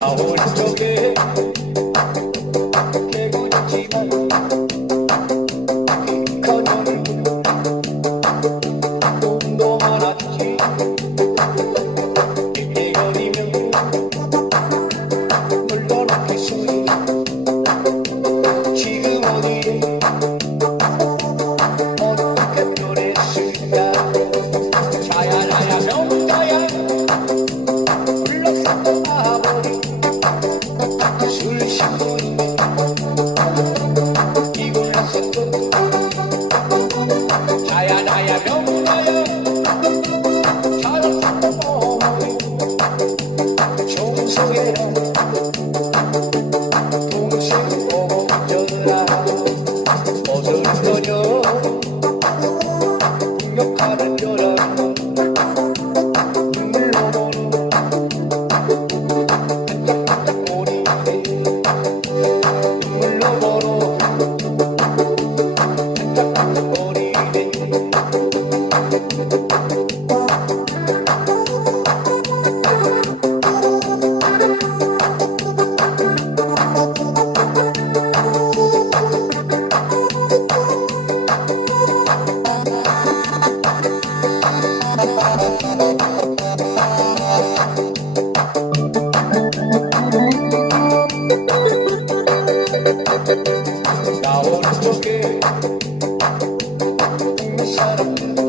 চোখে llorar. porque me sale